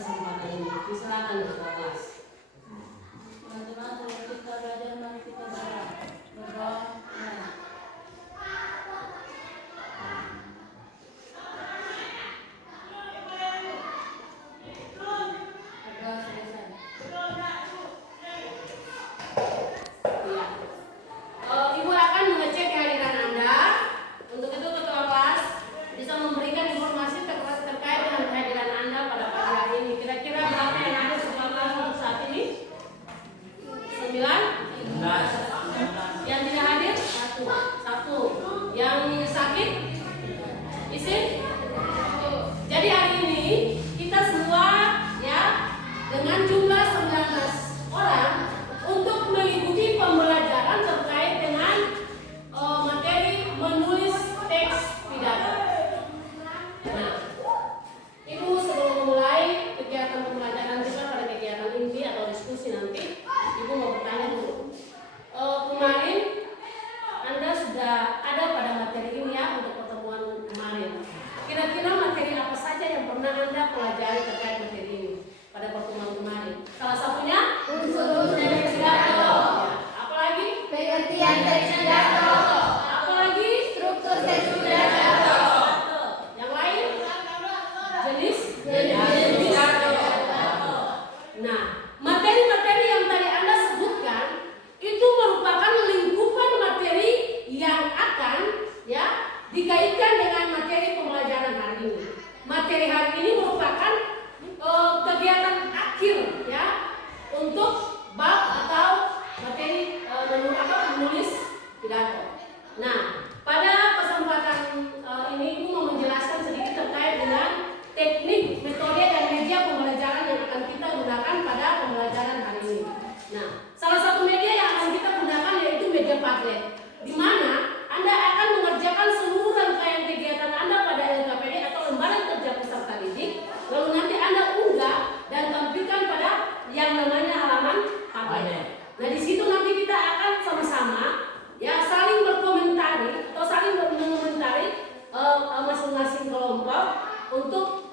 kesempatan ini. Silakan berkelas. Teman-teman, kalau kita belajar, mari kita berdoa. Ibu akan mengecek kehadiran Anda. Untuk itu ketua kelas bisa memberikan informasi terkait dengan kehadiran Anda pada pagi hari ini. Kira-kira berapa yang ada di ketua kelas untuk saat ini? 9? Yang tidak hadir? 1. Yang sakit? Izin? Jadi hari ini kita semua ya dengan jumlah 19 orang untuk mengikuti pembelajaran terkait dengan materi menulis teks pidato. Nah, Ibu sebelum memulai kegiatan pembelajaran kita pada kegiatan inti atau diskusi nanti, Ibu mau bertanya dulu. Kemarin Anda sudah ada pada materi ini ya untuk pertemuan kemarin. Kira-kira materi apa saja yang pernah Anda pelajari terkait materi ini pada pertemuan kemarin? Salah satunya unsur teks pidato. Apalagi Pengertian teks pidato. Apalagi Struktur teks pidato. Yang lain jenis pidato. Nah, materi-materi yang tadi Anda sebutkan itu merupakan lingkupan materi yang akan ya dikaitkan dengan materi pembelajaran hari ini. Materi hari ini merupakan kegiatan akhir ya untuk bab atau materi menulis pidato. Nah, pada kesempatan ini Ibu mau menjelaskan sedikit terkait dengan teknik, metode dan media pembelajaran yang akan kita gunakan pada pembelajaran hari ini. Nah, salah satu media yang akan kita gunakan yaitu media Padlet, di mana Anda akan mengerjakan seluruh rangkaian kegiatan Anda pada LKPD atau lembaran kerja peserta didik, lalu nanti Anda unggah dan tampilkan pada yang namanya halaman Padlet. Nah, di situ nanti kita akan sama-sama ya saling berkomentari atau saling mengomentari masing-masing kelompok untuk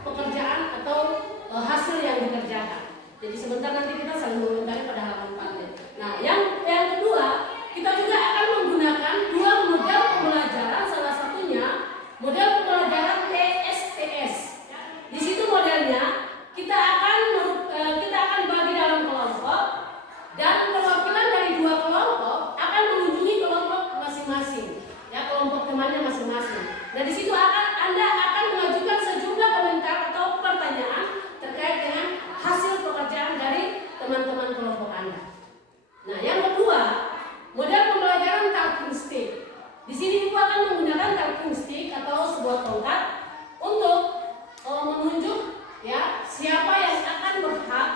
pekerjaan atau hasil yang dikerjakan. Jadi sebentar nanti kita saling mengomentari pada halaman Padlet. Nah, yang kedua, kita juga akan menggunakan dua model pembelajaran, salah satunya model pembelajaran TSTS. Di situ modelnya kita akan dibagi dalam kelompok dan perwakilan dari dua kelompok akan mengunjungi kelompok masing-masing, ya kelompok temannya masing-masing. Nah, di situ Anda akan mengajukan sejumlah komentar atau pertanyaan terkait dengan hasil pekerjaan dari teman-teman kelompok Anda. Nah, yang kedua, model pembelajaran talking stick. Di sini Ibu akan menggunakan talking stick atau sebuah tongkat untuk menunjuk ya siapa yang akan berhak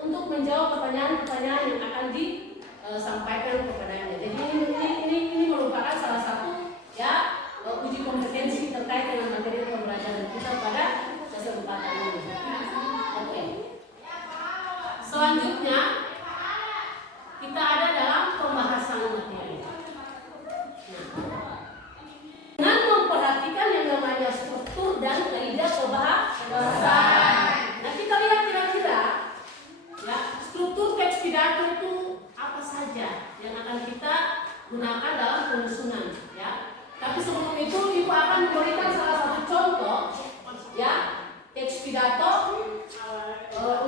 untuk menjawab pertanyaan-pertanyaan yang akan disampaikan kepadanya. Jadi ini merupakan salah satu ya uji kompetensi terkait dengan materi pembelajaran kita pada kesempatan ini. Oke. Selanjutnya kita ada dalam pembahasan materi. Nah, dengan memperhatikan yang namanya struktur dan kaidah pembahasan. Nah, kita lihat kira-kira ya struktur teks pidato itu apa saja yang akan kita gunakan dalam penyusunan ya. Tapi sebelum itu Ibu akan memberikan salah satu contoh ya teks pidato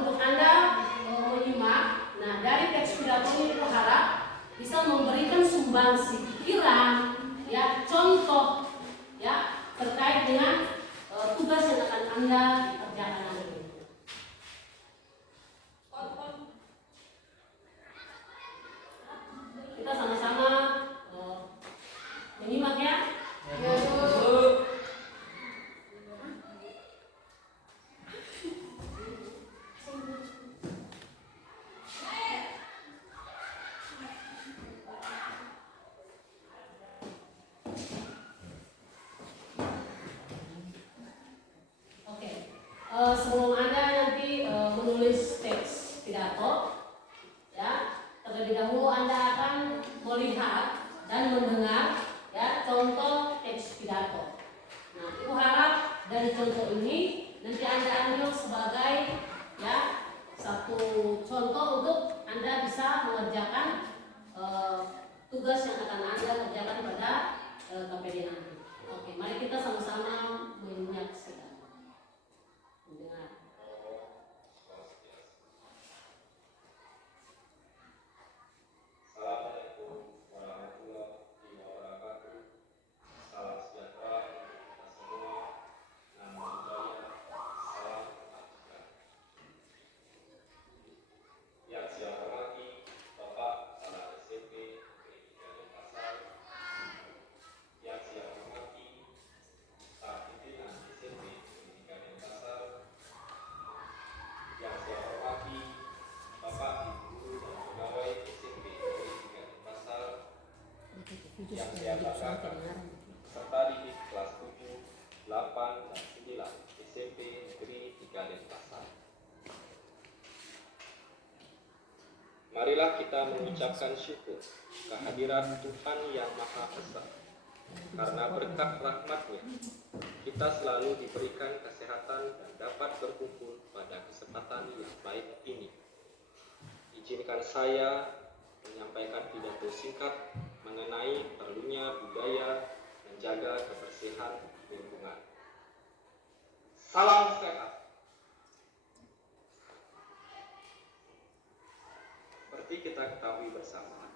untuk Anda menyimak. Nah, dari teks pidato ini Ibu harap bisa memberikan sumbangsi pikiran ya contoh ya terkait dengan tugas yang akan Anda kerjakan nanti. Kita sama-sama menyimak ya. Sebelum Anda nanti menulis teks pidato ya, terlebih dahulu Anda akan melihat dan mendengar ya contoh teks pidato. Nah, Ibu harap dari contoh ini nanti Anda ambil sebagai bisa mengerjakan tugas yang akan Anda kerjakan pada KPD nanti. Oke, mari kita sama-sama menyaksikan. Mendengar. Assalamualaikum warahmatullahi wabarakatuh. Salam sejahtera untuk kita semua. Namo Buddhaya. Salam kebajikan. Yang saya hormati Bapak Kepala SMP Negeri 3 Denpasar. Yang saya hormati Staf Pimpinan SMP Negeri 3 Denpasar. Yang saya hormati Bapak Ibu Guru dan pegawai SMP Negeri 3 Denpasar. Yang saya banggakan serta didik kelas 7, 8, dan 9 SMP Negeri 3 Denpasar. Marilah kita mengucapkan syukur kehadiran Tuhan yang Maha Esa. Karena berkat rahmat-Nya, kita selalu diberikan kesehatan dan dapat berkumpul pada kesempatan yang baik ini. Izinkan saya menyampaikan pidato singkat mengenai perlunya budaya menjaga kebersihan lingkungan. Salam sehat. Seperti kita ketahui bersama,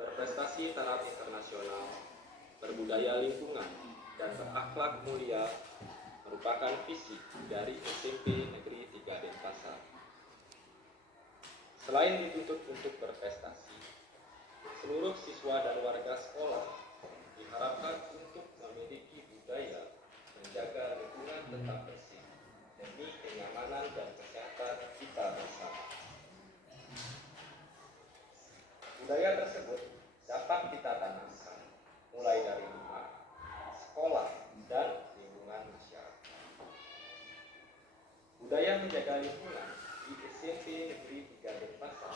berprestasi taraf internasional, berbudaya lingkungan, dan berakhlak mulia merupakan visi dari SMP Negeri 3 Denpasar. Selain dituntut untuk berprestasi, seluruh siswa dan warga sekolah diharapkan untuk memiliki budaya menjaga lingkungan tetap bersih demi kenyamanan dan kesehatan kita bersama. Budaya tersebut dapat kita tanamkan mulai dari rumah, sekolah, dan lingkungan masyarakat. Budaya menjaga lingkungan di SMP Negeri 3 Denpasar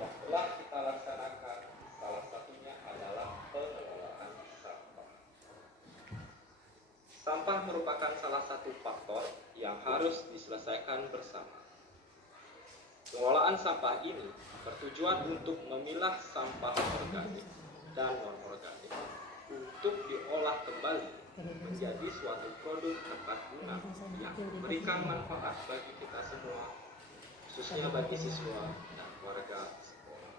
yang telah kita laksanakan salah satunya adalah pengelolaan sampah. Sampah merupakan salah satu faktor yang harus diselesaikan bersama. Pengelolaan sampah ini bertujuan untuk memilah sampah organik dan non-organik untuk diolah kembali menjadi suatu produk tepat guna yang memberikan manfaat bagi kita semua, khususnya bagi siswa dan warga sekolah.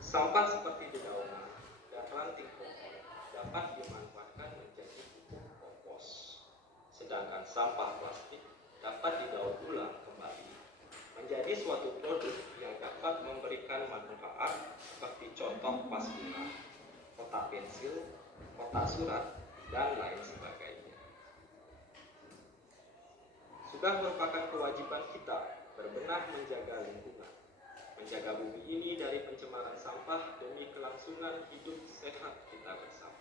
Sampah seperti dedaunan dan ranting pohon dapat dimanfaatkan menjadi pupuk kompos, sedangkan sampah plastik dapat didaur ulang kembali menjadi suatu produk yang dapat memberikan manfaat seperti contoh paspina, kotak pensil, kotak surat, dan lain sebagainya. Sudah merupakan kewajiban kita berbenah menjaga lingkungan, menjaga bumi ini dari pencemaran sampah demi kelangsungan hidup sehat kita bersama.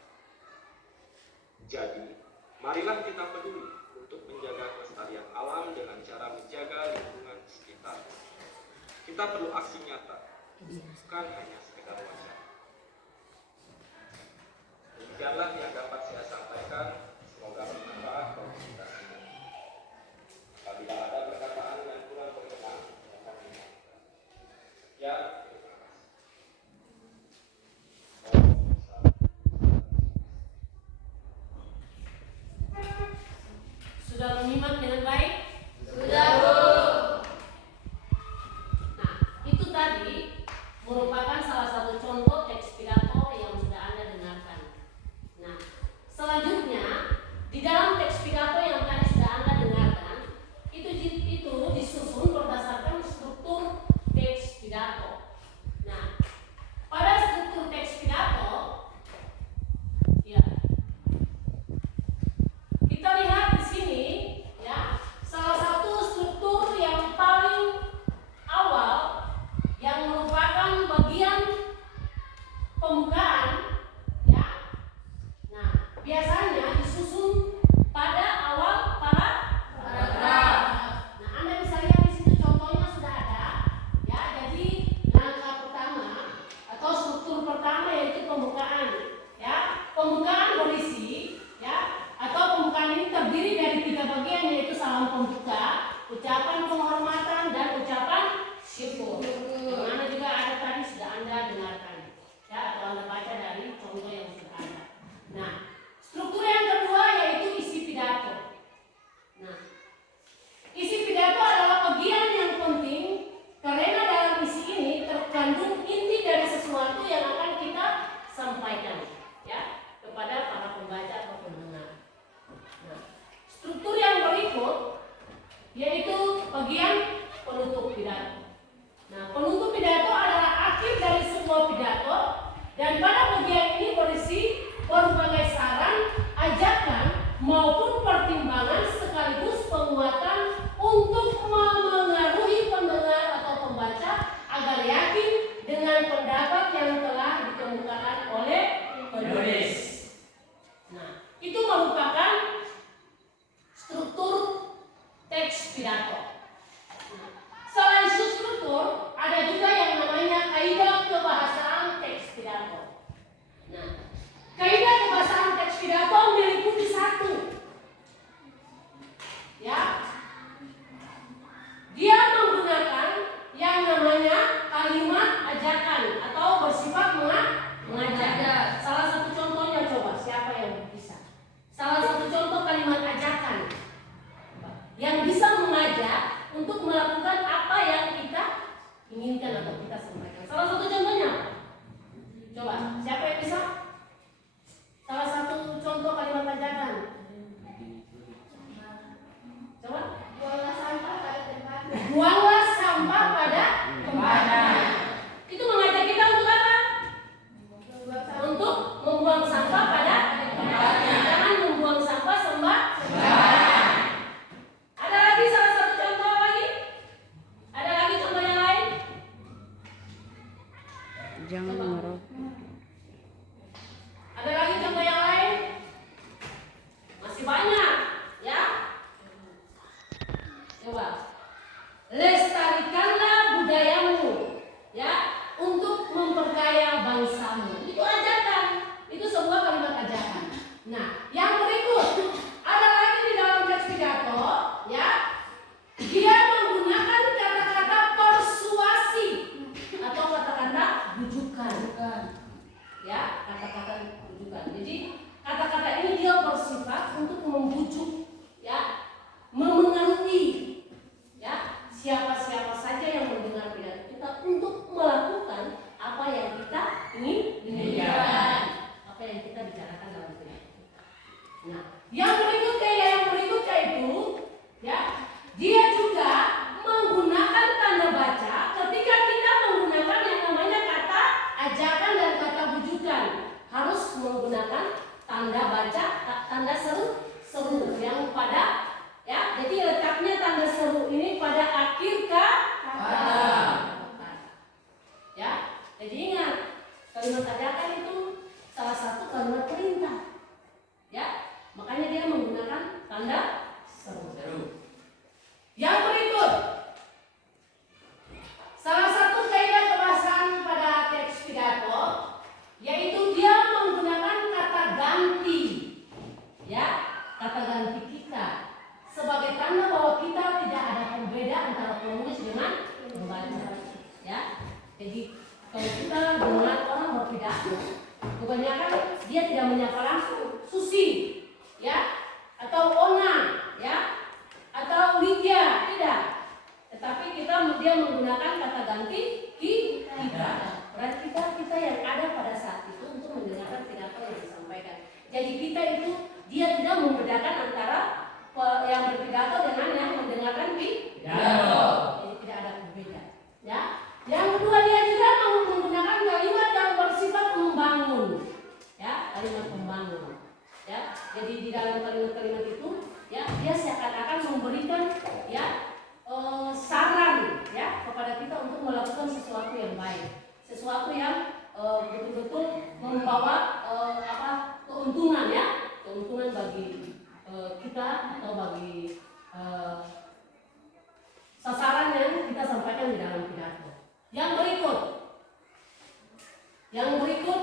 Jadi, marilah kita peduli untuk menjaga kelestarian alam dengan cara menjaga lingkungan sekitar. Kita perlu aksi nyata, bukan hanya sekedar wacana. Demikianlah yang dapat saya sampaikan. Semoga bermanfaat bagi kita semua. Apabila ada perkataan yang kurang berkenan, mohon dimaafkan. Ya, terima kasih. Sudah menyimak dengan baik? Sudah, Bu. Nah, itu tadi merupakan salah satu contoh teks pidato yang sudah Anda dengarkan. Nah, selanjutnya di dalam teks pidato yang tadi sudah Anda dengarkan, itu disusun berdasarkan struktur teks pidato. Nah, pada struktur teks pidato, ya, kita lihat di sini, ya, salah satu struktur yang paling awal yang merupakan bagian pembukaan, ya. Nah, biasanya disusun pada awal paragraf. Nah, Anda bisa lihat di situ contohnya sudah ada, ya. Jadi langkah pertama atau struktur pertama yaitu pembukaan, ya. Pembukaan berisi, ya, atau pembukaan ini terdiri dari 3 bagian yaitu salam pembuka, ucapan penghormatan, dan ucapan syukur. berikut yaitu bagian penutup pidato. Nah, penutup pidato adalah akhir dari sebuah pidato dan pada bagian ini berisi berbagai saran, ajakan maupun pertimbangan sekaligus penguatan untuk memengaruhi pendengar atau pembaca agar yakin dengan pendapat yang telah dikemukakan oleh penulis. Nah, itu merupakan struktur teks pidato. Nah, selain struktur, ada juga yang namanya kaidah kebahasaan teks pidato. Nah, kaidah kebahasaan teks pidato meliputi satu, ya, dia menggunakan yang namanya kalimat ajakan atau bersifat mengajak. Salah satu contohnya coba, siapa yang bisa? Salah satu contoh kalimat ajakan yang bisa mengajak untuk melakukan apa yang kita inginkan atau kita sampaikan. Salah satu contohnya apa? Coba, siapa yang bisa? Salah satu contoh kalimat ajakan. Coba. Buanglah sampah pada tempatnya. Buanglah sampah pada tempatnya. Itu mengajak kita untuk apa? Untuk membuang sampah pada tempatnya. Jangan membuang sampah sembarangan. Ada lagi salah satu contoh lagi? Ada lagi contoh yang lain? Jangan mengerok. Ada lagi contoh yang lain? Masih banyak, ya? Coba. Lestarikanlah budayamu, ya, untuk memperkaya bangsamu. Itu ajakan. Itu sebuah kalimat ajakan. Nah, yang berikut ada lagi di dalam teks pidato, ya. Dia menggunakan kata-kata persuasi atau kata-kata bujukan. Ya, kata-kata bujukan. Jadi, kata-kata ini dia bersifat untuk membujuk, ya, memengaruhi, ya, siapa-siapa saja yang mendengar pidato kita untuk melakukan apa yang kita inginkan, apa yang kita bicarakan dalam pidato. Nah, yang berikutnya itu, ya, dia juga menggunakan tanda baca ketika kita menggunakan yang namanya kata ajakan dan kata bujukan. Harus menggunakan tanda baca, tanda seru yang pada, ya, jadi letaknya tanda seru ini pada akhir kata. Ya, jadi ingat, kalimat ajakan itu salah satu kalimat perintah. Ya, makanya dia menggunakan tanda seru. Yang berikut, salah satu kaidah kebahasaan pada teks pidato yaitu dia menggunakan kata ganti, ya, kata ganti kita sebagai tanda bahwa kita tidak ada pembeda antara penulis dengan pembaca, ya. Jadi kalau kita dengar orang berpidato, kebanyakan dia tidak menyapa langsung Susi, ya, atau Ona, ya, atau Widya, tidak. Tetapi dia menggunakan kata ganti kita. Berarti kita yang ada pada saat itu untuk mendengarkan pidato yang disampaikan. Jadi kita itu dia tidak membedakan antara yang berpidato dengan yang mendengarkan pidato. Jadi tidak ada perbedaan. Ya. Yang kedua, dia juga menggunakan kalimat yang bersifat membangun. Ya, kalimat membangun. Ya. Jadi di dalam kalimat-kalimat itu, ya, dia seakan-akan memberikan, ya, saran, ya, kepada kita untuk melakukan sesuatu yang baik, sesuatu yang betul-betul membawa keuntungan, ya, keuntungan bagi kita atau bagi sasaran yang kita sampaikan di dalam pidato. Yang berikut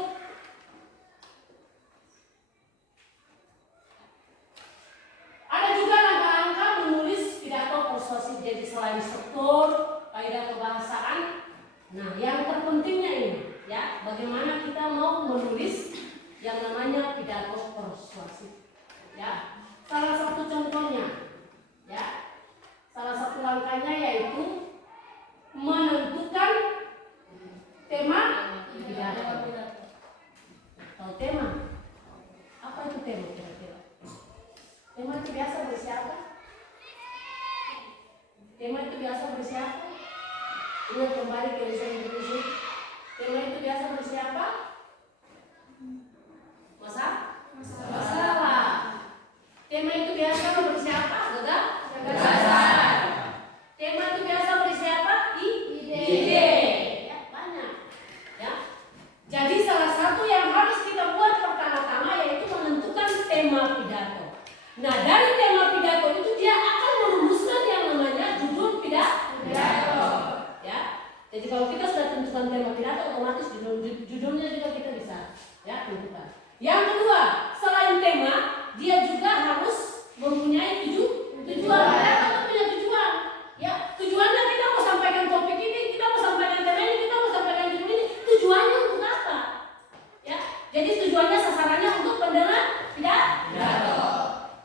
ada juga langkah-langkah menulis pidato persuasif. Jadi selain struktur, kaidah kebahasaan, nah yang terpentingnya ini, ya, bagaimana kita mau menulis yang namanya pidato persuasif. Ya, salah satu contohnya, ya, salah satu langkahnya yaitu menentukan tema pidato. Atau tema, apa itu tema kira-kira? Tema itu biasa berisi apa? biasa berisi apa? Ingat kembali ke Insan Indonesia. Tema itu biasa berisi apa? Masalah. Tema itu biasa berisi apa? Gagasan. Tema itu biasa berisi apa? Ide. Ya, banyak. Ya. Jadi salah satu yang harus kita buat pertama-tama yaitu menentukan tema pidato. Nah, dari tema pidato itu dia akan merumuskan yang namanya judul pidato. Ya. Jadi kalau kita sudah tentukan tema pidato, otomatis judulnya juga kita bisa ya tentukan. Yang kedua, selain tema, dia juga harus mempunyai tujuan. Pidato punya tujuan. Ya, tujuannya kita mau sampaikan topik ini, kita mau sampaikan tema ini, kita mau sampaikan judul ini. Tujuannya untuk apa? Ya, jadi tujuannya sasarannya untuk pendengar pidato.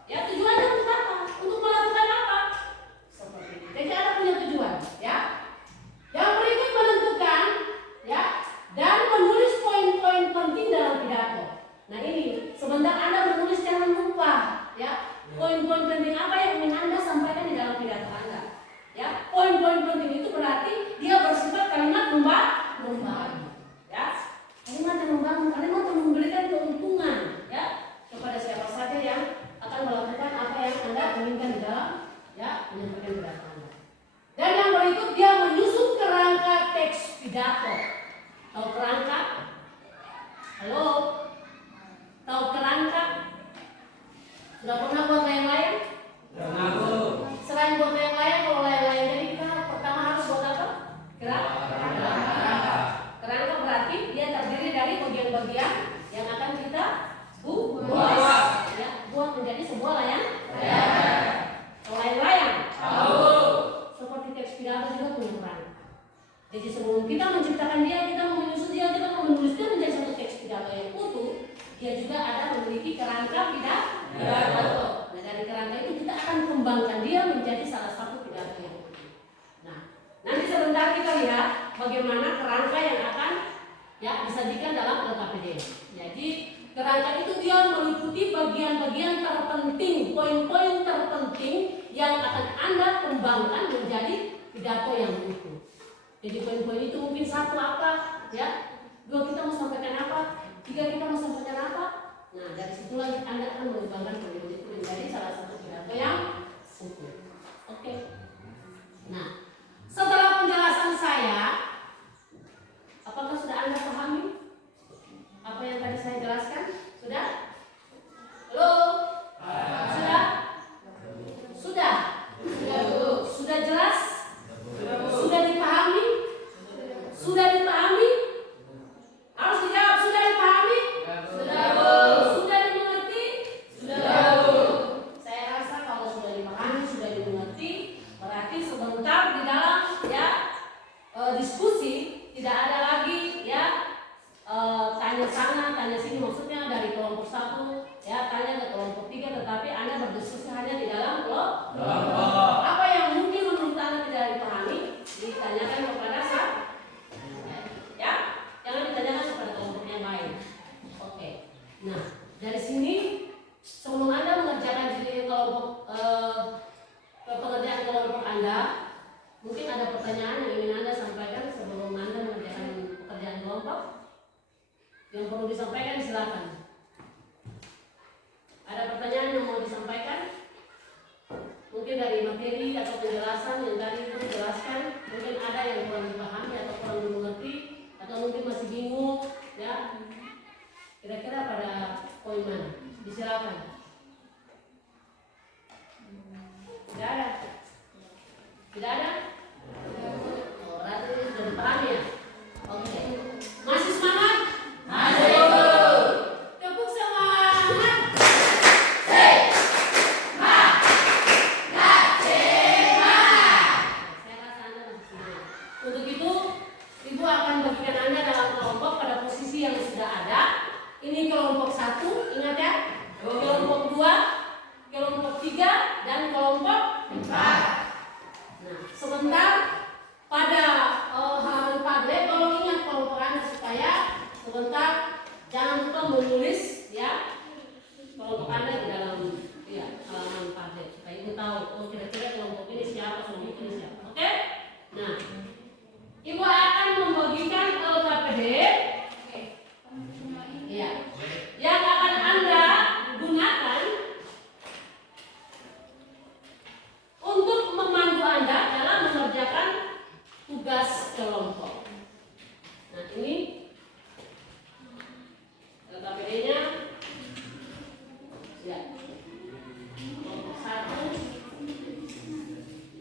Ya, tujuannya untuk apa? Untuk melakukan apa? Seperti itu. Jadi ada punya tujuan, ya. Yang berikut menentukan, ya, dan menulis poin-poin penting dalam pidato. Nah ini, sebentar Anda menulis jangan lupa, ya, poin-poin penting apa yang ingin Anda sampaikan di dalam pidato Anda. Ya, poin-poin penting itu berarti dia bersifat kalimat membangun, ya, kalimat yang membangun, kalimat yang memberikan keuntungan, ya, kepada siapa saja yang akan melakukan apa yang Anda inginkan di dalam, ya, menyampaikan pidato Anda. Dan yang berikut dia menyusun kerangka teks pidato. Tahu kerangka? Halo? Tahu kerangka? Sudah pernah buat layang-layang? Pernah, Bu. Selain buat layang-layang, kalau layang-layang jadi kita pertama harus buat apa? Kerangka. Kerangka berarti dia terdiri dari bagian-bagian yang akan kita buat. Ya, buat menjadi sebuah layang. Kalau layang-layang? Tahu. Seperti teks pidato juga punya kerangka. Jadi sebelum kita menciptakan dia, kita menyusun dia, kita menulis dia menjadi satu teks pidato yang utuh. Dia juga ada memiliki kerangka pidato. Nah, dari kerangka itu kita akan kembangkan dia menjadi salah satu pidato yang utuh. Nah, nanti sebentar kita lihat bagaimana kerangka yang akan ya disajikan dalam LKPD. Jadi kerangka itu dia meliputi bagian-bagian terpenting, poin-poin terpenting yang akan Anda kembangkan menjadi pidato yang utuh. Jadi poin-poin itu mungkin satu apa, ya, dua kita mau sampaikan apa, tiga kita mau sampaikan apa. Nah, dari situlah Anda akan mengembangkan poin itu menjadi salah satu pidato yang utuh. Oke. Nah, setelah penjelasan saya, apakah sudah Anda pahami apa yang tadi saya jelaskan? Sudah? Halo? Sudah? Sudah? Sudah jelas? Sudah dipahami? Sudah dipahami? Harus dijawab, sudah dipahami? Sudah dimengerti? Saya rasa kalau sudah dipahami, sudah dimengerti, berarti sebentar di dalam ya diskusi tidak ada lagi ya tanya sana, tanya sini, maksudnya dari kelompok 1 ya tanya ke kelompok 3, tetapi Anda berdiskusi hanya di dalam kelompok. Apa yang mungkin menurut Anda tidak dipahami ditanyakan kepada saya, ya, jangan ditanyakan kepada kelompok yang lain. Oke. Nah, dari sini sebelum Anda mengerjakan di kelompok pekerjaan kelompok Anda, mungkin ada pertanyaan yang ingin Anda sampaikan sebelum Anda mengerjakan pekerjaan kelompok. Yang perlu disampaikan silakan. Ada pertanyaan yang mau disampaikan? Mungkin dari materi atau penjelasan yang tadi itu dijelaskan, mungkin ada yang kurang dipahami atau kurang dimengerti, atau mungkin masih bingung, ya. Kira-kira pada poin mana? Disilakan. Tidak ada? Tidak ada? Oh, berarti sudah dipahami ya? Oke. Masih semangat? Tepuk semangat. Saya rasa Anda masih semangat. Untuk itu, Ibu akan bagikan Anda dalam kelompok pada posisi yang sudah ada. Ini kelompok 1, ingat ya? Kelompok 2, kelompok 3, dan kelompok 4. Nah, sebentar pada halaman Padlet, tolong ingat kelompok Anda supaya sebentar jangan lupa menulis ya kelompok Anda di dalam ya halaman Padlet supaya Ibu tahu oh kira-kira kelompok ini siapa, kelompok ini siapa. Oke? Nah, Ibu akan membagikan LKPD ya, yang akan Anda gunakan untuk memandu Anda dalam mengerjakan tugas kelompok. Nah, ini LKPD-nya ya. Kelompok 1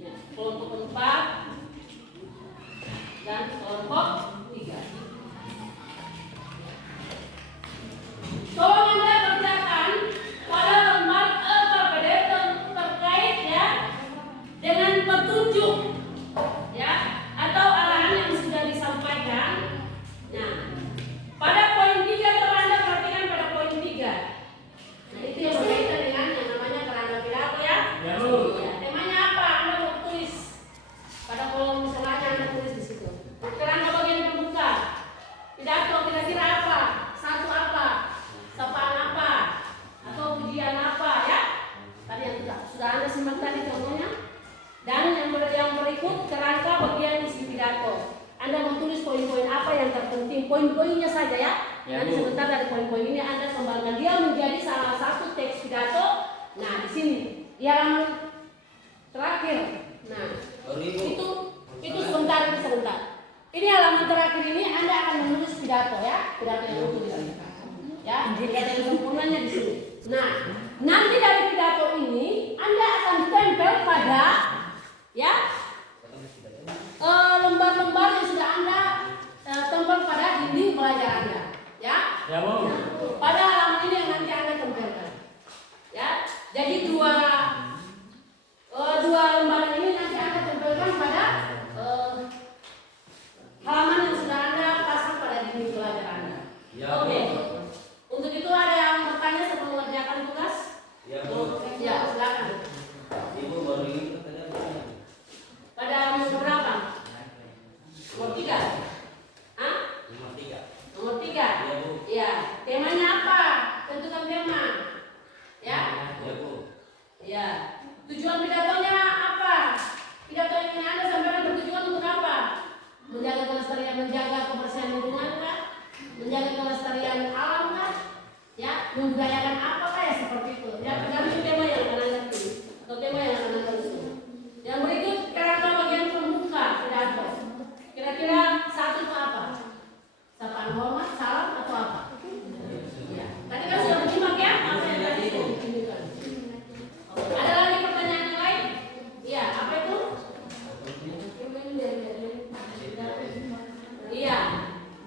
ya, kelompok 4 dan kelompok 3. Tolong Anda kerjakan pada lembar LKPD terkait ya dengan petunjuk ya atau arahan yang sudah disampaikan. Nah, pada poin 3 coba Anda perhatikan pada poin 3. Nah, itu yang berkaitan dengan yang namanya kerangka pidato ya. Ya, Bu. Ya, temanya apa? Anda mau tulis pada kolom selanya, Anda tulis di situ. Kerangka bagian pembuka. Pidato kira-kira apa? Satu apa? Sapaan apa? Atau pujian apa ya? Tadi yang sudah Anda simak tadi contohnya. Dan yang berikut kerangka bagian isi pidato. Anda menulis poin-poin apa yang terpenting, poin-poinnya saja ya. Ya, Nanti Bu. sebentar dari poin-poin ini Anda kembangkan dia menjadi salah satu teks pidato. Nah, di sini di halaman terakhir. Nah, itu sebentar. Ini halaman terakhir ini Anda akan menulis pidato ya, pidato yang utuh di sini. Ya, pidato yang sempurnanya di sini. Nah, nanti dari pidato ini Anda akan tempel pada ya lembar-lembar yang sudah Anda tempel pada dinding belajar Anda. Ya. Ya, Bu. Nah, pada halaman ini yang nanti Anda tempelkan. Ya, jadi dua lembaran ini nanti Anda tempelkan pada halaman yang sudah Anda pasang pada dinding belajar Anda. Ya, Oke. Bu. Untuk itu ada yang bertanya sebelum mengerjakan tugas? Ya, Bu. Ya, silakan. Ibu baru ingin pertanyaan. Pada nomor berapa? Nomor 3. Hah? Nomor 3. Nomor 3. Ya, Bu. Ya, temanya apa? Tentukan tema. Ya. Ya, Bu. Ya. Tujuan pidatonya apa? Pidato yang ingin Anda sampaikan bertujuan untuk apa? Menjaga kelestarian, menjaga kebersihan lingkungan kah? Menjaga kelestarian alam kah? Ya, membudayakan apa kayak seperti itu. Ya, tergantung tema yang akan Anda pilih atau tema yang akan Anda usung. Yang berikut kerangka bagian pembuka pidato. Kira-kira satu itu apa? Sapaan hormat, salam atau apa? Ya. Tadi kan sudah menyimak ya apa yang tadi ditunjukkan. Ada lagi pertanyaan yang lain? Iya, apa itu? Iya.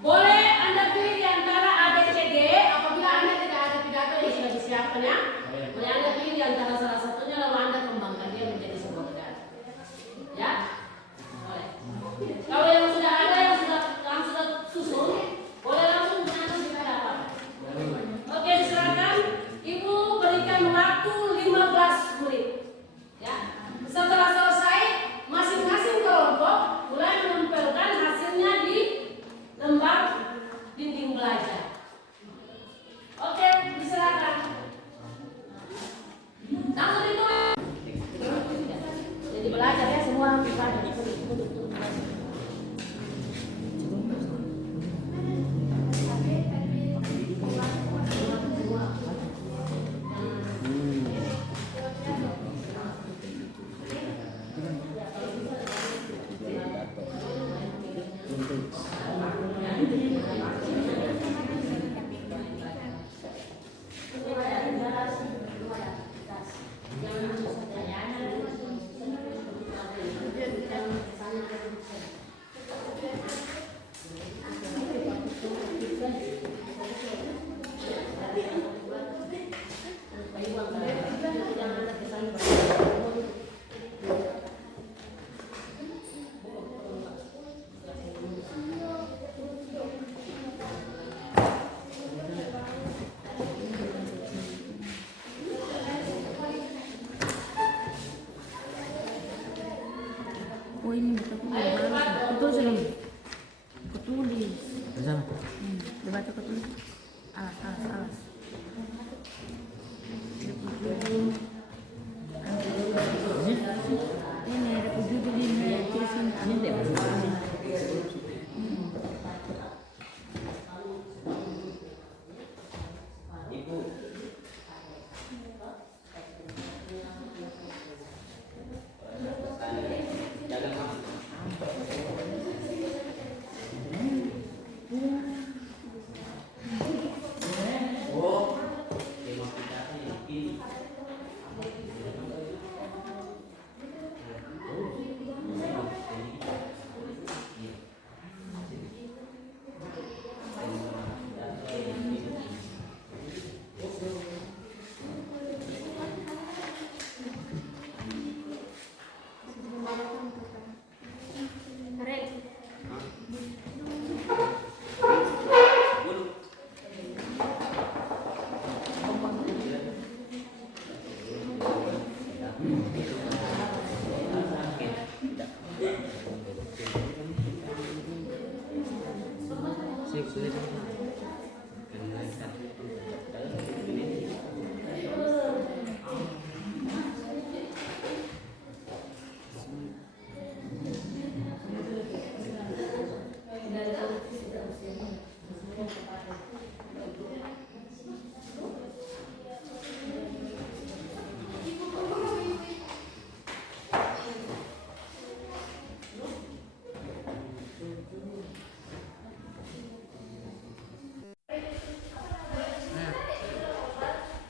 Boleh Anda pilih di antara A, B, C, D apabila Anda tidak ada pidato yang sudah disiapkan ya. Boleh Anda pilih di antara salah satunya lalu Anda kembangkan dia menjadi sebuah pidato. Ya? Boleh. Kalau yang sudah ada yang sudah susun, boleh langsung menyantum tidak ada apa. Oke, silakan. Ibu berikan waktu 15 menit. Ya. Setelah selesai, masing-masing kelompok mulai menempelkan hasilnya di lembar dinding belajar. Oke, silakan. Langsung itu. Jadi belajar ya semua belajar. Oh ini betul belum? Ketulis. Sana. Dibaca ketulis. Alas. Ini ada judul ini tulisin ini deh.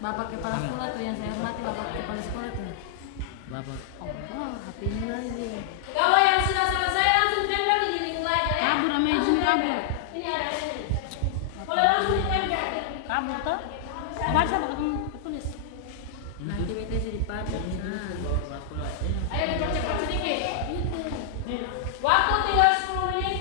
Bapak kepala sekolah tuh yang saya hormati, bapak kepala sekolah tuh. Bapak. Oh, HP-nya lagi. Kalau yang sudah selesai langsung tempel di dinding belajar ya. Kabur sama izin kabur. Ini ada ini. Boleh langsung ditempel. Kabur tuh. Bapak siapa ketemu ketulis? Nanti BTS dipadat. Nah. Ayo dipercepat sedikit. Waktu tinggal 10 menit.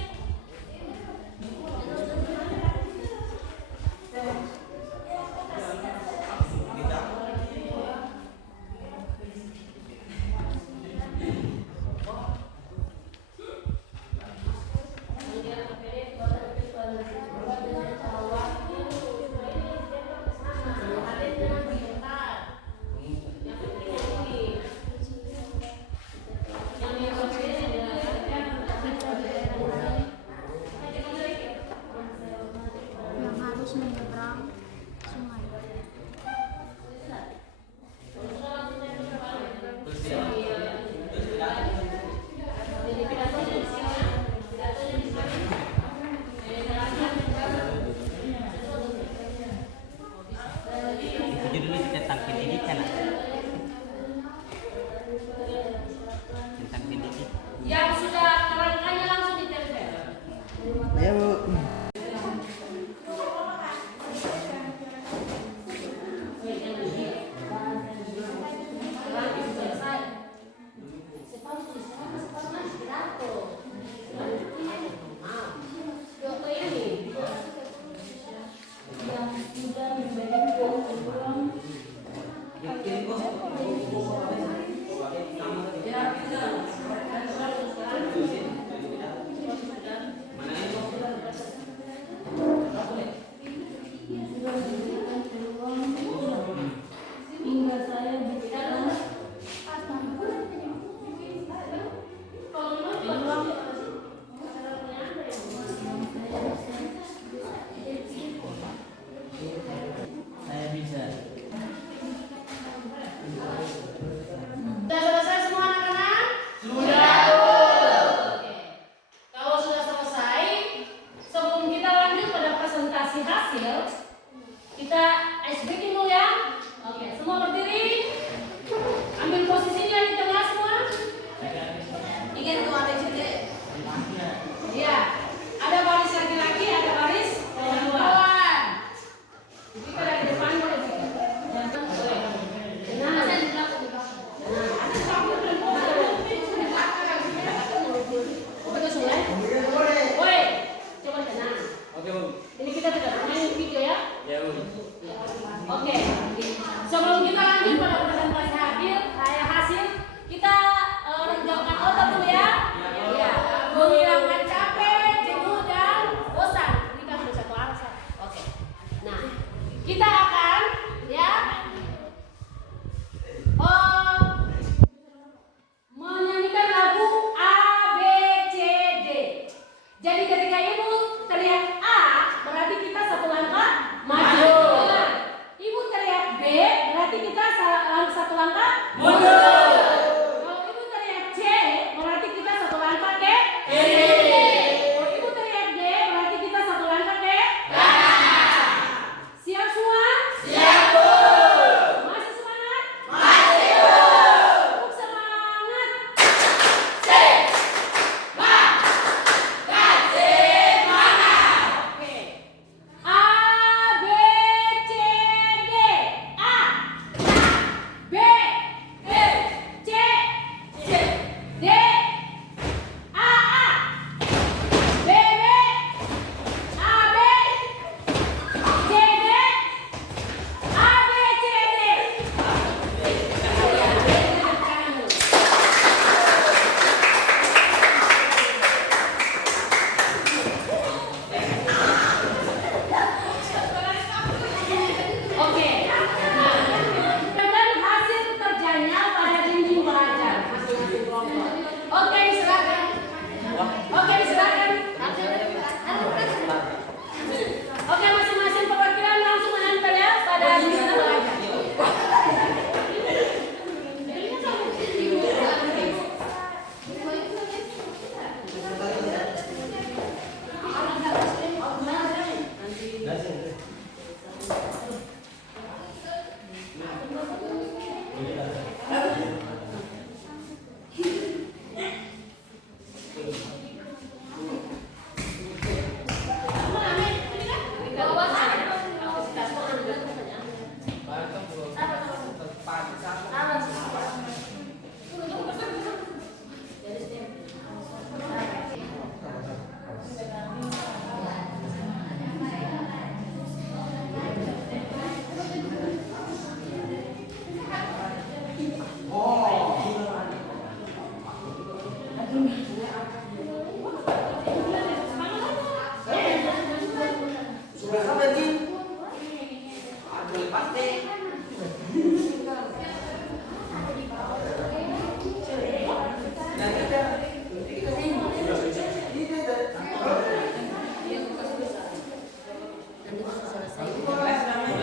Yang harus menyeberang sungai. Judulnya tentang pendidikan. Tentang pendidikan. Yang sudah kerangkanya langsung ditempel. Ya, Bu. Saya bisa. Sudah selesai semua anak-anak? Sudah. Oke. Kalau sudah selesai, sebelum kita lanjut pada presentasi hasil, kita ice breaking dulu ya. Oke, semua berdiri. Ambil posisinya di tengah semua. Ingin tuh ada cede. Iya. Ada baris laki-laki, ada baris perempuan. Kita dari depan boleh. Nah, ini kita tidak main video ya. Ya, Bu. Oke. Sebelum kita lanjut pada presentasi hasil, kita regangkan otot dulu ya. Ya. Menghilangkan capek, jenuh dan bosan. Ini kan sudah satu alasan. Oke. Nah, kita akan ya menyanyikan lagu A B C D. Jadi ketika ibu teriak A, berarti kita satu langkah maju. Ibu teriak B, berarti kita satu langkah mundur. Kalau ibu teriak C, berarti kita satu langkah ke kiri. Kalau ibu teriak D, berarti kita satu langkah ke kanan. Siap semua? Siap, Bu. Masih semangat? Masih, Bu. Untuk semangat. Oke. A B C D. A B C D. A B B A B C D. A B C D. Oke. Nah, dan hasil kerjanya pada dinding belajar masing-masing kelompok. Oke, silakan. Oke, silakan. Oke, masing-masing perwakilan langsung menempel ya pada dinding belajar.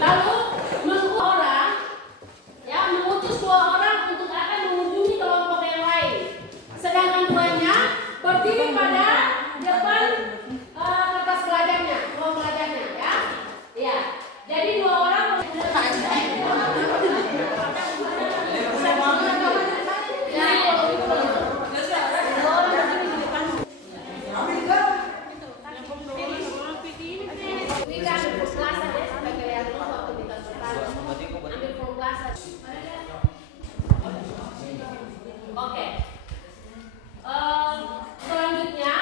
Lalu mengutus dua orang untuk akan mengunjungi kelompok yang lain. Sedangkan duanya berdiri pada depan kertas pelajarnya, ruang pelajarnya, ya. Ya. Jadi dua orang Oke. Selanjutnya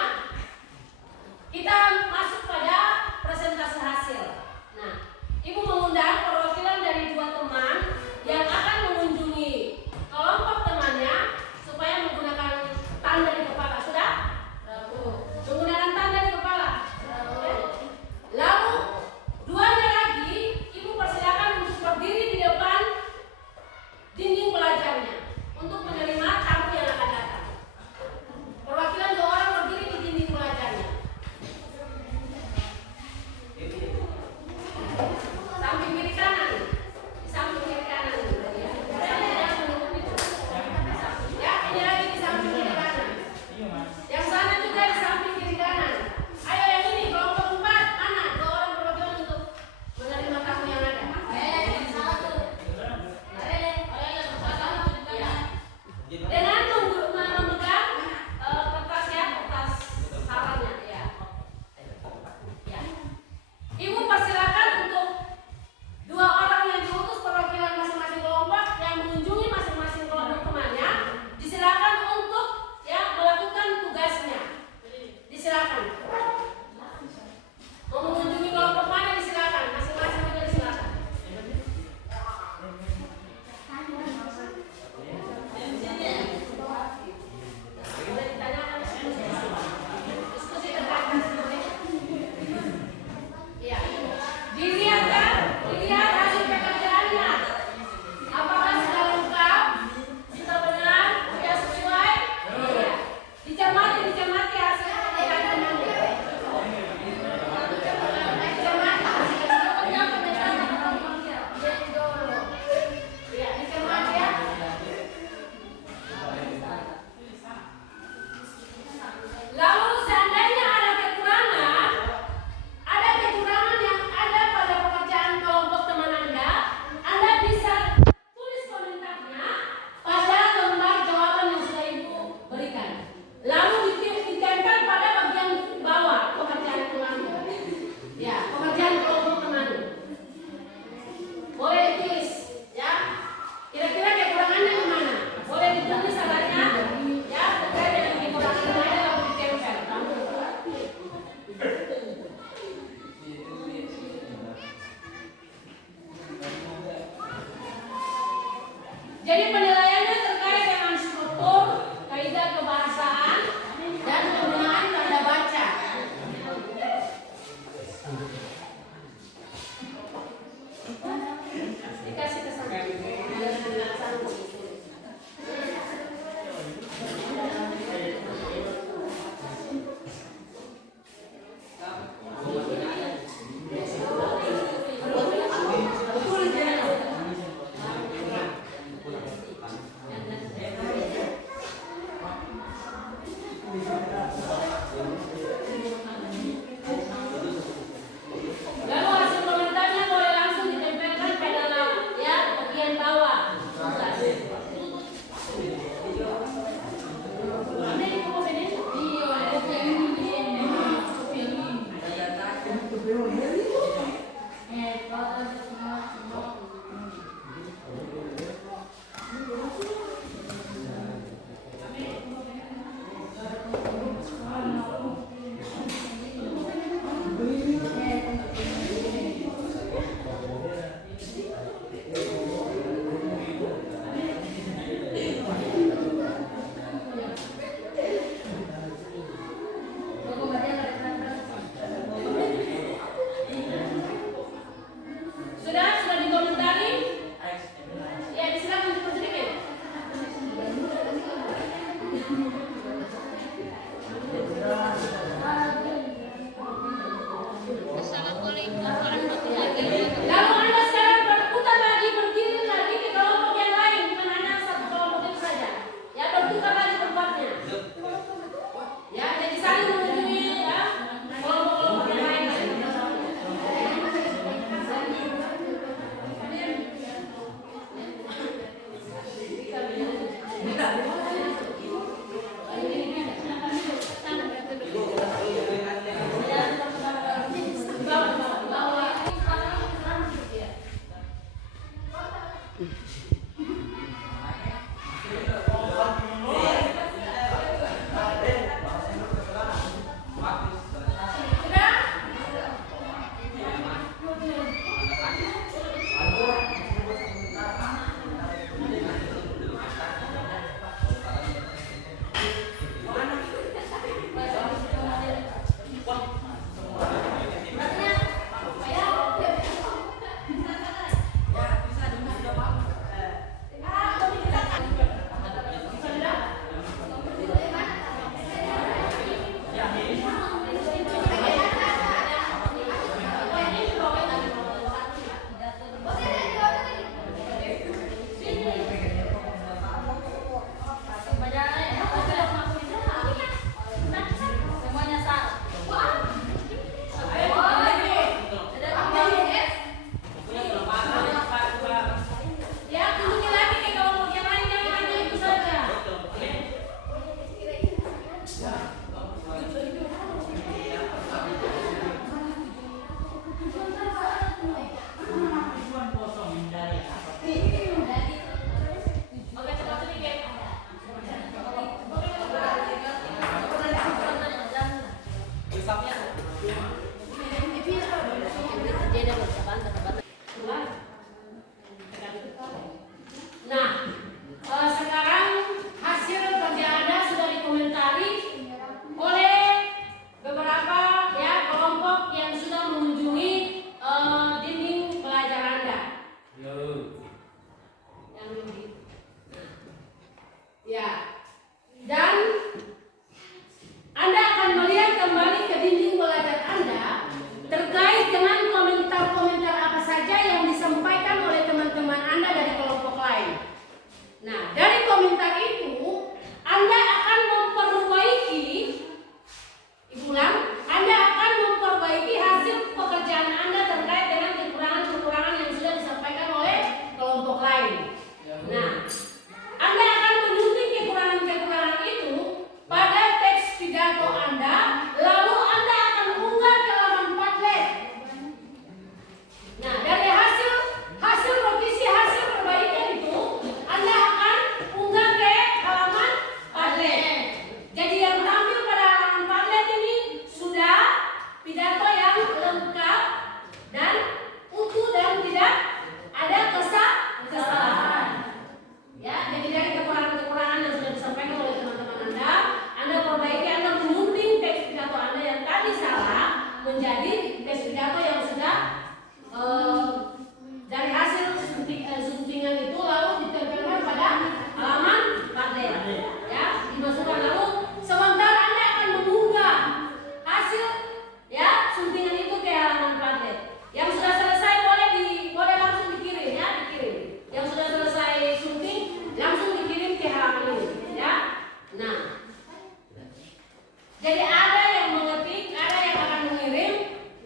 Jadi ada yang mengetik, ada yang akan mengirim.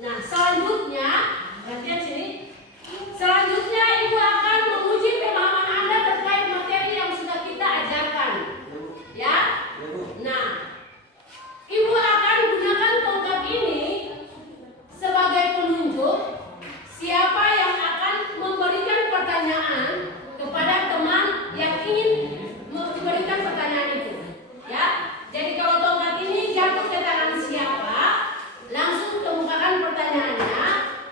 Nah, selanjutnya, perhatian sini. Selanjutnya Ibu akan menguji pemahaman Anda terkait materi yang sudah kita ajarkan. Ya. Nah, Ibu akan gunakan tongkat ini sebagai penunjuk siapa yang akan memberikan pertanyaan kepada teman yang ingin memberikan pertanyaan itu. Ya. Jadi kalau tongkat ini jatuh ke tangan siapa, langsung kemukakan pertanyaannya,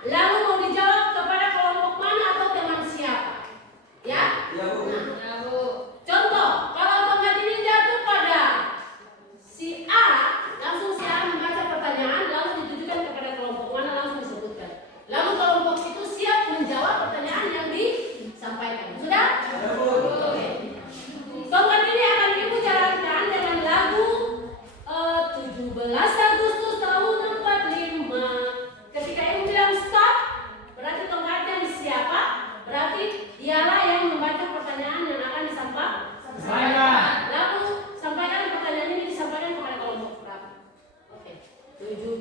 lalu mau dijawab kepada kelompok mana atau teman siapa. Ya? Nah, contoh, kalau tongkat ini jatuh pada si A, langsung si A membaca pertanyaan, lalu ditujukan kepada kelompok mana, langsung disebutkan. Lalu kelompok itu siap menjawab pertanyaan yang disampaikan. Sudah? Oke. Tongkat ini akan Ibu jalankan dengan lagu 17 Agustus tahun 45. Ketika Ibu bilang stop, berarti tongkatnya di siapa? Berarti dialah yang membaca pertanyaan yang akan disampaikan. Lalu sampaikan pertanyaan ini disampaikan kepada kelompok berapa? Oke. 17